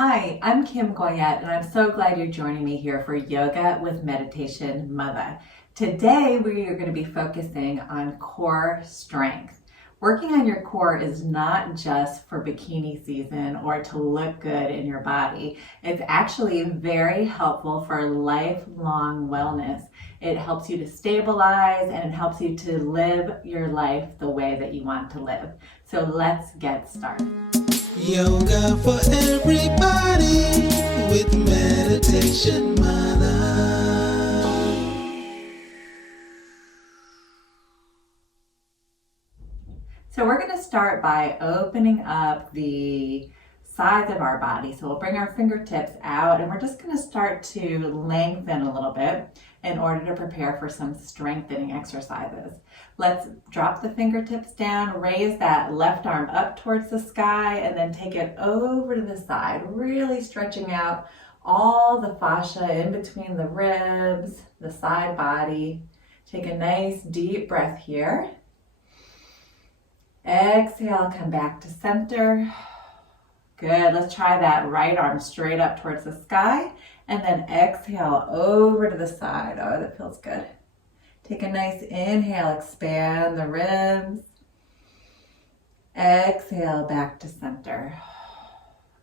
Hi, I'm Kim Goyette, and I'm so glad you're joining me here for Yoga with Meditation Mutha. Today, we are going to be focusing on core strength. Working on your core is not just for bikini season or to look good in your body. It's actually very helpful for lifelong wellness. It helps you to stabilize and it helps you to live your life the way that you want to live. So let's get started. Yoga for everybody with Meditation Mutha. So we're going to start by opening up the sides of our body. So we'll bring our fingertips out and we're just going to start to lengthen a little bit in order to prepare for some strengthening exercises. Let's drop the fingertips down, raise that left arm up towards the sky, and then take it over to the side, really stretching out all the fascia in between the ribs, the side body. Take a nice deep breath here. Exhale, come back to center. Good, let's try that right arm straight up towards the sky, and then exhale over to the side. Oh, that feels good. Take a nice inhale, expand the ribs. Exhale, back to center.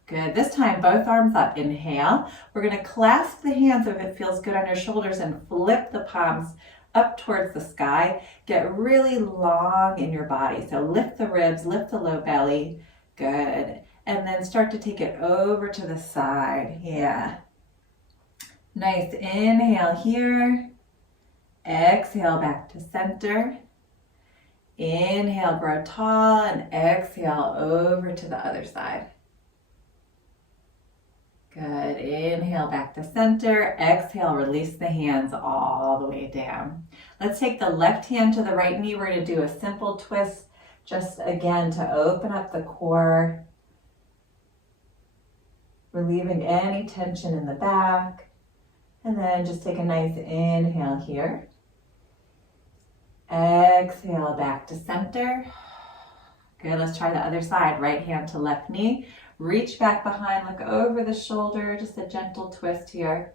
Good, this time both arms up. Inhale. We're gonna clasp the hands if it feels good on your shoulders and flip the palms up towards the sky. Get really long in your body. So lift the ribs, lift the low belly. Good. And then start to take it over to the side. Yeah. Nice inhale here. Exhale back to center. Inhale, grow tall, and exhale over to the other side. Good. Inhale back to center. Exhale, release the hands all the way down. Let's take the left hand to the right knee. We're going to do a simple twist, just again to open up the core, relieving any tension in the back. And then just take a nice inhale here. Exhale back to center. Good, let's try the other side. Right hand to left knee. Reach back behind, look over the shoulder, just a gentle twist here.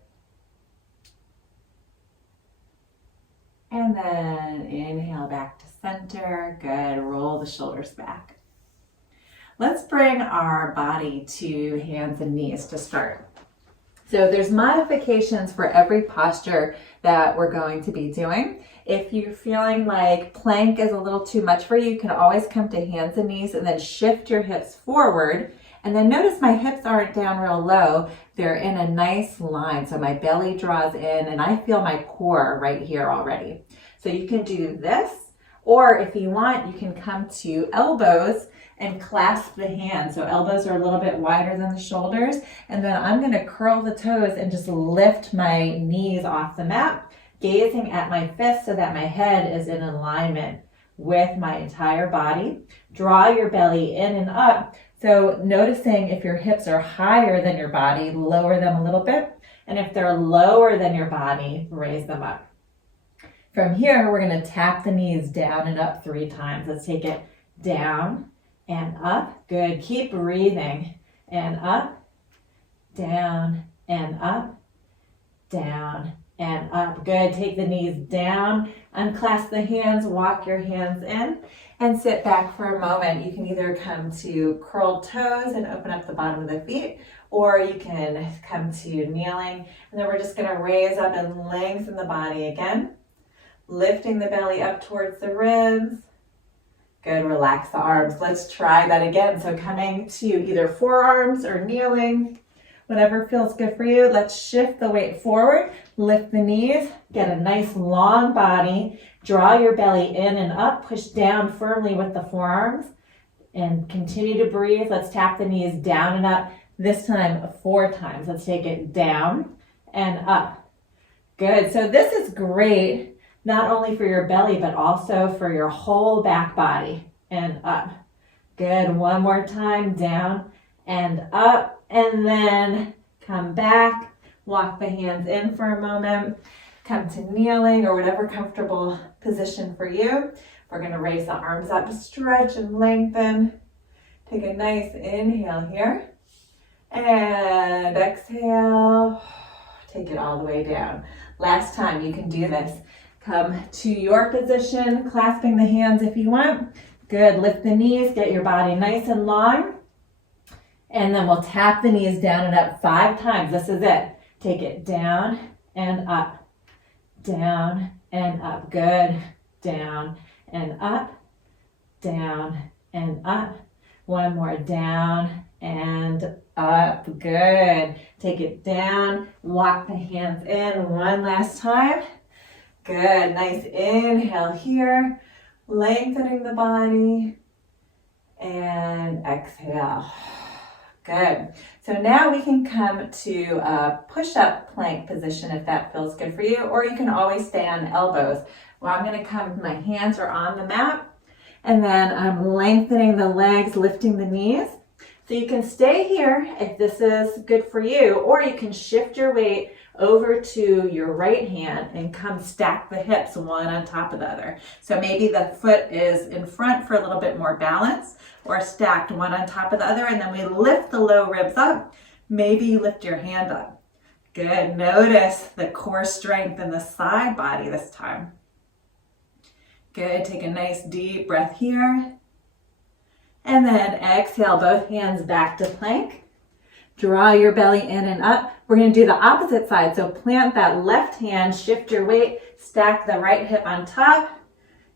And then inhale back to center. Good, roll the shoulders back. Let's bring our body to hands and knees to start. So there's modifications for every posture that we're going to be doing. If you're feeling like plank is a little too much for you, you can always come to hands and knees and then shift your hips forward. And then notice my hips aren't down real low. They're in a nice line. So my belly draws in and I feel my core right here already. So you can do this, or if you want, you can come to elbows and clasp the hands. So elbows are a little bit wider than the shoulders. And then I'm gonna curl the toes and just lift my knees off the mat, gazing at my fists so that my head is in alignment with my entire body. Draw your belly in and up. So noticing if your hips are higher than your body, lower them a little bit. And if they're lower than your body, raise them up. From here, we're gonna tap the knees down and up 3 times. Let's take it down and up. Good, keep breathing. And up, down, and up, down, and up. Good, take the knees down, unclasp the hands, walk your hands in, and sit back for a moment. You can either come to curled toes and open up the bottom of the feet, or you can come to kneeling. And then we're just gonna raise up and lengthen the body again, lifting the belly up towards the ribs. Good, relax the arms. Let's try that again. So coming to either forearms or kneeling, whatever feels good for you. Let's shift the weight forward, lift the knees, get a nice long body, draw your belly in and up, push down firmly with the forearms, and continue to breathe. Let's tap the knees down and up, this time 4 times. Let's take it down and up. Good, so this is great, not only for your belly, but also for your whole back body, and up. Good, one more time, down and up, and then come back, walk the hands in for a moment, come to kneeling or whatever comfortable position for you. We're gonna raise the arms up, stretch and lengthen. Take a nice inhale here, and And exhale. Take it all the way down. Last time, you can do this. Come to your position, clasping the hands if you want. Good, lift the knees, get your body nice and long. And then we'll tap the knees down and up 5 times. This is it. Take it down and up, down and up. Good. Down and up, down and up. One more, down and up. Good. Take it down, walk the hands in. One last time. Good. Nice inhale here, lengthening the body, and exhale. Good. So now we can come to a push-up plank position if that feels good for you, or you can always stay on elbows. Well, I'm going to come, my hands are on the mat, and then I'm lengthening the legs, lifting the knees. So you can stay here if this is good for you, or you can shift your weight over to your right hand and come stack the hips one on top of the other. So maybe the foot is in front for a little bit more balance, or stacked one on top of the other, and then we lift the low ribs up. Maybe you lift your hand up. Good. Notice the core strength in the side body this time. Good. Take a nice deep breath here. And then exhale, both hands back to plank. Draw your belly in and up. We're going to do the opposite side. So plant that left hand, shift your weight, stack the right hip on top.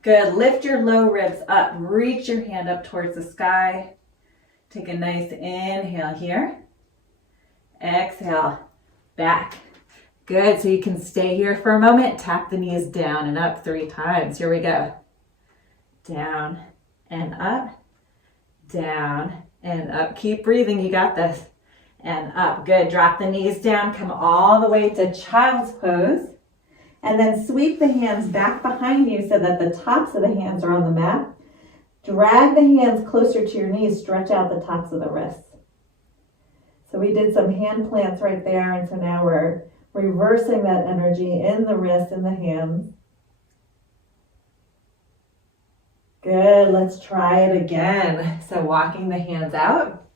Good. Lift your low ribs up. Reach your hand up towards the sky. Take a nice inhale here. Exhale, back. Good. So you can stay here for a moment. Tap the knees down and up 3 times. Here we go. Down and up. Down and up. Keep breathing. You got this. And up. Good. Drop the knees down. Come all the way to child's pose. And then sweep the hands back behind you so that the tops of the hands are on the mat. Drag the hands closer to your knees. Stretch out the tops of the wrists. So we did some hand plants right there. And so now we're reversing that energy in the wrist and the hands. Good. Let's try it again. So walking the hands out.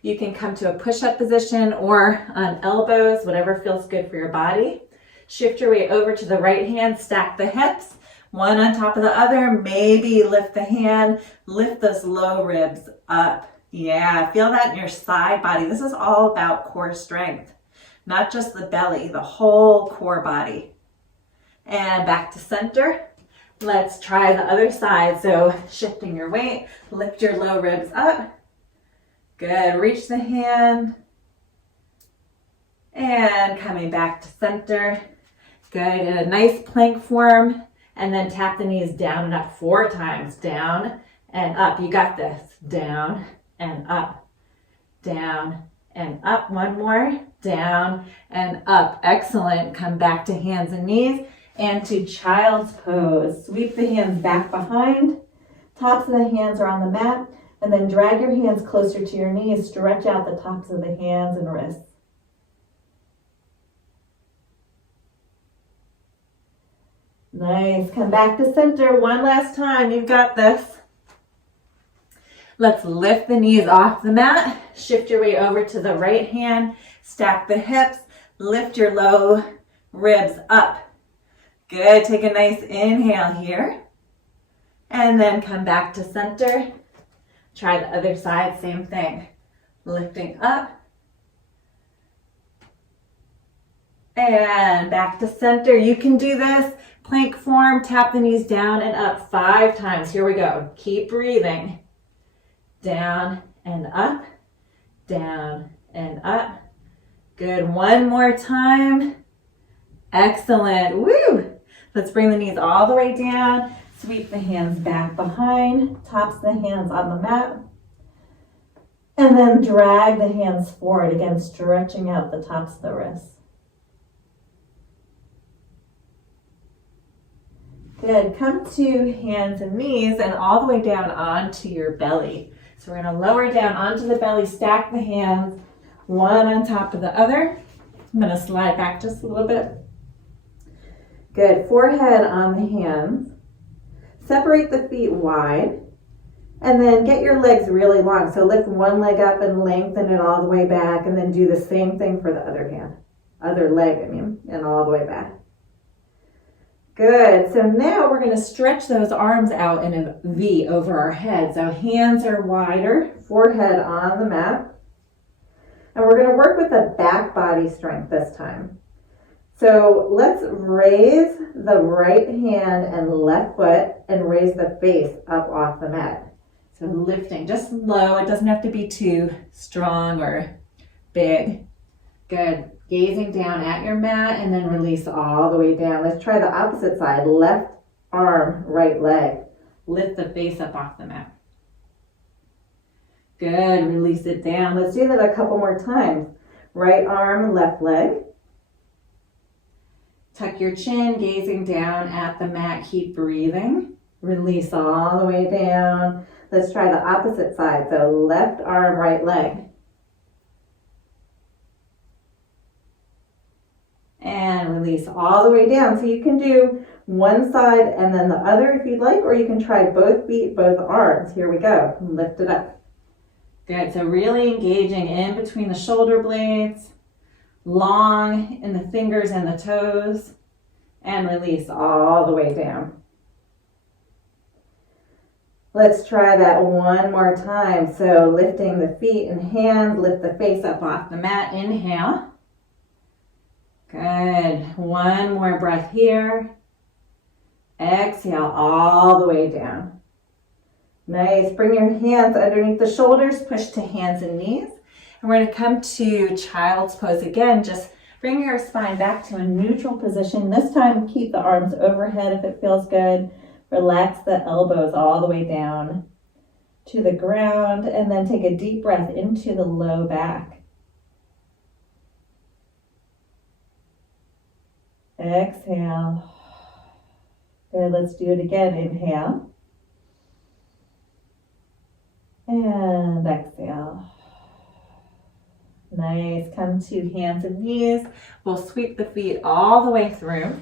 You can come to a push-up position or on elbows, whatever feels good for your body. Shift your weight over to the right hand, stack the hips, one on top of the other. Maybe lift the hand, lift those low ribs up. Yeah, feel that in your side body. This is all about core strength, not just the belly, the whole core body. And back to center. Let's try the other side. So shifting your weight, lift your low ribs up. Good, reach the hand. And coming back to center. Good, in a nice plank form. And then tap the knees down and up 4 times. Down and up. You got this. Down and up. Down and up. One more. Down and up. Excellent. Come back to hands and knees and to child's pose. Sweep the hands back behind. Tops of the hands are on the mat. And then drag your hands closer to your knees. Stretch out the tops of the hands and wrists. Nice. Come back to center one last time. You've got this. Let's lift the knees off the mat. Shift your weight over to the right hand. Stack the hips. Lift your low ribs up. Good. Take a nice inhale here. And then come back to center. Try the other side. Same thing. Lifting up. And back to center. You can do this. Plank form, tap the knees down and up 5 times. Here we go. Keep breathing. Down and up, down and up. Good. One more time. Excellent. Woo! Let's bring the knees all the way down. Sweep the hands back behind. Tops of the hands on the mat. And then drag the hands forward. Again, stretching out the tops of the wrists. Good. Come to hands and knees and all the way down onto your belly. So we're going to lower down onto the belly, stack the hands, one on top of the other. I'm going to slide back just a little bit. Good. Forehead on the hands. Separate the feet wide. And then get your legs really long. So lift one leg up and lengthen it all the way back, and then do the same thing for the other leg, and all the way back. Good. So now we're going to stretch those arms out in a V over our head. So hands are wider, forehead on the mat. And we're going to work with the back body strength this time. So let's raise the right hand and left foot and raise the face up off the mat. So lifting just low. It doesn't have to be too strong or big. Good. Gazing down at your mat and then release all the way down. Let's try the opposite side. Left arm, right leg. Lift the face up off the mat. Good. Release it down. Let's do that a couple more times. Right arm, left leg. Tuck your chin, gazing down at the mat. Keep breathing. Release all the way down. Let's try the opposite side. So left arm, right leg. And release all the way down. So you can do one side and then the other if you'd like, or you can try both feet, both arms. Here we go. Lift it up. Good. So really engaging in between the shoulder blades, long in the fingers and the toes, and release all the way down. Let's try that one more time. So lifting the feet and hands, lift the face up off the mat. Inhale. Good. One more breath here. Exhale all the way down. Nice. Bring your hands underneath the shoulders. Push to hands and knees. And we're going to come to child's pose again. Just bring your spine back to a neutral position. This time, keep the arms overhead if it feels good. Relax the elbows all the way down to the ground. And then take a deep breath into the low back. Exhale. Good, let's do it again. Inhale. And exhale. Nice. Come to hands and knees. We'll sweep the feet all the way through.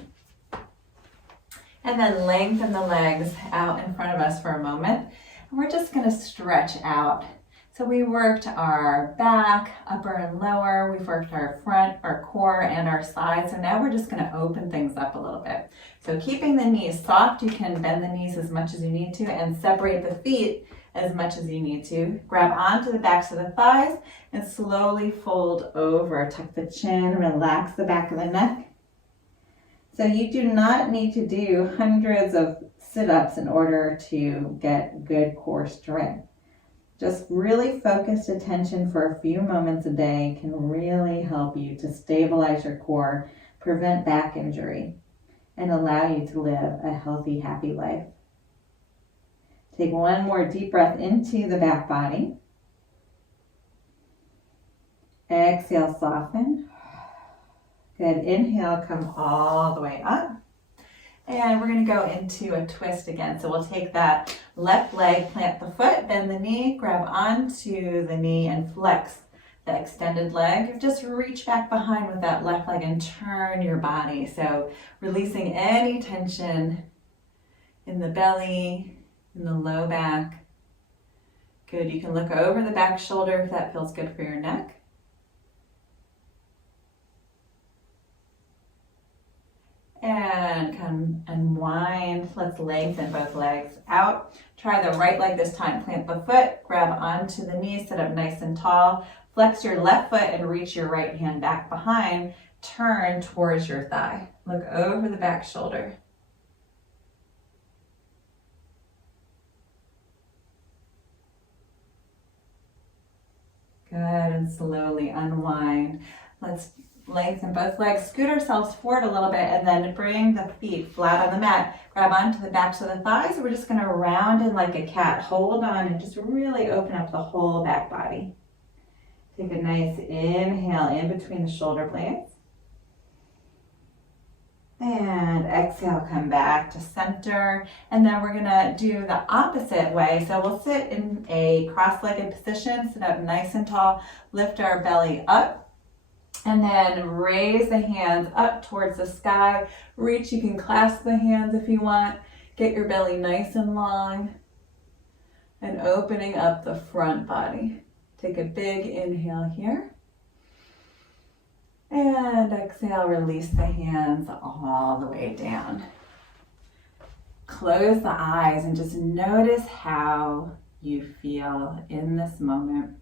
And then lengthen the legs out in front of us for a moment. And we're just going to stretch out. So we worked our back, upper and lower. We've worked our front, our core, and our sides. So now we're just going to open things up a little bit. So keeping the knees soft, you can bend the knees as much as you need to and separate the feet as much as you need to. Grab onto the backs of the thighs and slowly fold over. Tuck the chin, relax the back of the neck. So you do not need to do hundreds of sit-ups in order to get good core strength. Just really focused attention for a few moments a day can really help you to stabilize your core, prevent back injury, and allow you to live a healthy, happy life. Take one more deep breath into the back body. Exhale, soften. Good. Inhale, come all the way up. And we're going to go into a twist again. So we'll take that left leg, plant the foot, bend the knee, grab onto the knee and flex the extended leg. Just reach back behind with that left leg and turn your body. So releasing any tension in the belly, in the low back. Good. You can look over the back shoulder if that feels good for your neck. And come unwind. Let's lengthen both legs out. Try the right leg this time. Plant the foot, grab onto the knee, sit up nice and tall. Flex your left foot and reach your right hand back behind. Turn towards your thigh. Look over the back shoulder. Good, and slowly unwind. Let's lengthen both legs, scoot ourselves forward a little bit, and then bring the feet flat on the mat. Grab onto the backs of the thighs. We're just going to round in like a cat. Hold on and just really open up the whole back body. Take a nice inhale in between the shoulder blades. And exhale, come back to center. And then we're going to do the opposite way. So we'll sit in a cross-legged position, sit up nice and tall, lift our belly up. And then raise the hands up towards the sky. Reach, you can clasp the hands if you want. Get your belly nice and long. and opening up the front body. Take a big inhale here. And exhale, release the hands all the way down. Close the eyes and just notice how you feel in this moment.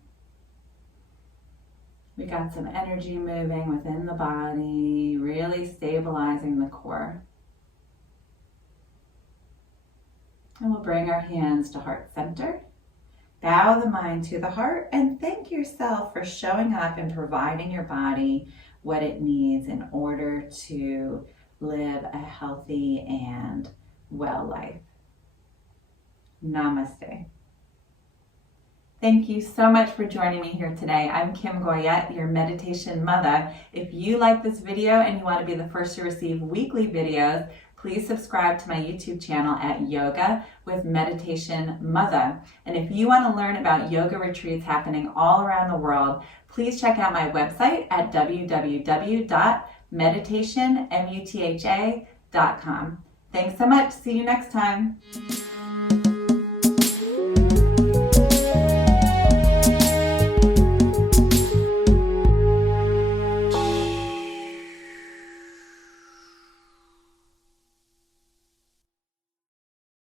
We got some energy moving within the body, really stabilizing the core. And we'll bring our hands to heart center. Bow the mind to the heart and thank yourself for showing up and providing your body what it needs in order to live a healthy and well life. Namaste. Thank you so much for joining me here today. I'm Kim Goyette, your Meditation Mutha. If you like this video and you want to be the first to receive weekly videos, please subscribe to my YouTube channel at Yoga with Meditation Mutha. And if you want to learn about yoga retreats happening all around the world, please check out my website at www.meditationmutha.com. Thanks so much. See you next time.